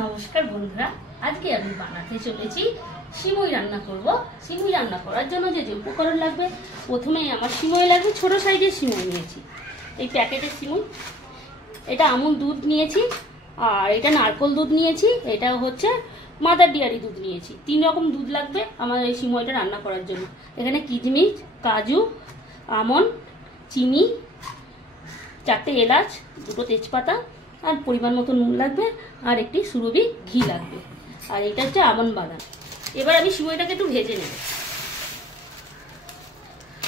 নমস্কার বন্ধুরা, আজকে আমি বানাতে চলেছি সিমুই রান্না করব। সিমুই রান্না করার জন্য যে যে উপকরণ লাগবে, প্রথমেই আমার সিমুই লাগবে। ছোট সাইজের সিমুই নিয়েছি, এই প্যাকেটের সিমুই। এটা আমুল দুধ নিয়েছি, আর এটা নারকেল দুধ নিয়েছি, এটা হচ্ছে মাদার ডেয়ারি দুধ নিয়েছি। 3 রকম দুধ লাগবে আমার এই সিমুইটা রান্না করার জন্য। এখানে কিশমিশ, কাজু, আমন্ড, চিনি, 4টে এলাচ, 2টো তেজপাতা, আর পরিমাণ মতো নুন লাগবে, আর একটি সুরভি ঘি লাগবে, আর এটা হচ্ছে আমন্ড বাদাম। এবার আমি সিমুইটাকে একটু ভেজে নেব।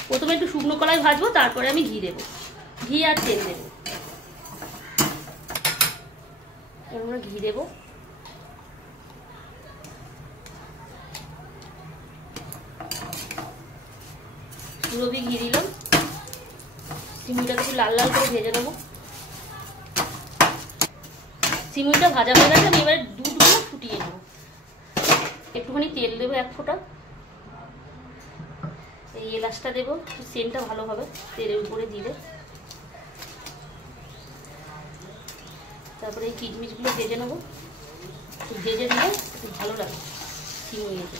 প্রথমে একটু শুকনো কড়াই ভাজবো, তারপরে আমি ঘি দেবো, ঘি আর তেল দেবো। এবার ঘি দেবো, সুরভি ঘি দিলাম। সিমুইটাকে একটু লাল লাল করে ভেজে নেবো। সিমুইটা ভাজা হয়ে গেছে, আমি এবার দুধগুলো ফুটিয়ে নেব। একটুখানি তেল দেবো, 1 ফোঁটা। এই এলাচটা দেবো, সেন্টটা ভালো হবে তেলের উপরে দিলে। তারপরে এই কিশমিশগুলো ভেজে নেবো, ভেজে দিলে একটু ভালো লাগে সিমুইতে।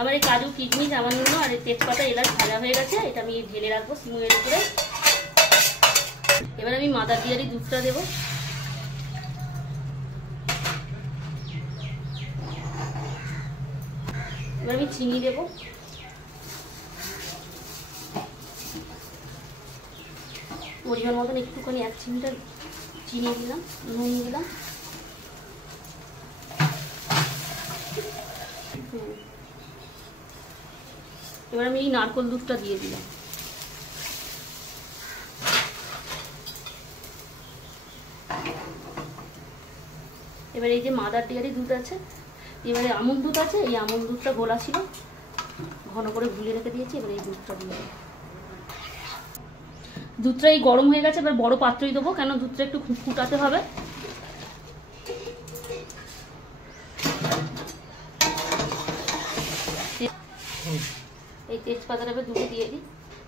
আমার এই কাজু, কিশমিশ, আমার নুন আর এই তেজপাতা, এলাচ ভাজা হয়ে গেছে। এটা আমি ঢেলে রাখবো সিমুইয়ের উপরে। এবার আমি মাদার ডেয়ারি দুধটা দেবো। এবার আমি চিনি দেবো, পরিমাণ মতন একটুখানি 1 চিমটা চিনি দিলাম, নুন দিলাম। এবার আমি এই নারকেল দুধটা দিয়ে দিলাম। এবার এই যে মাদার ডেয়ারি দুধ আছে, এবারে আমুল দুধ আছে, এই আমুল দুধটা গোলা ছিল, ঘন করে গুলে রেখে দিয়েছি। এবার এই দুধটা দিয়ে দেবো। দুধটা এই গরম হয়ে গেছে, এবার বড় পাত্রই দেবো, কেন দুধটা একটু ফুটাতে হবে। এই তেজপাতাটা এবার দুধে দিয়ে দিই,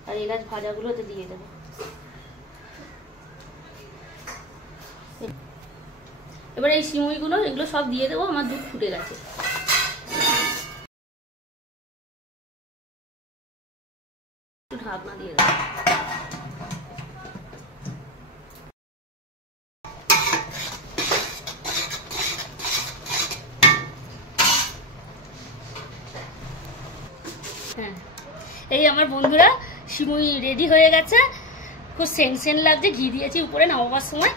আর এলাচ ভাজাগুলো এতে দিয়ে দেবো। এবার এই সিমুইগুলো এগুলো সব দিয়ে দেবো। আমার দুধ ফুটে গেছে, একটু ঢাকনা দিয়ে দেবো। হ্যাঁ, এই আমার বন্ধুরা সিমুই রেডি হয়ে গেছে। খুব সেন্ট লাগছে, ঘি দিয়েছি উপরে নামাবার সময়।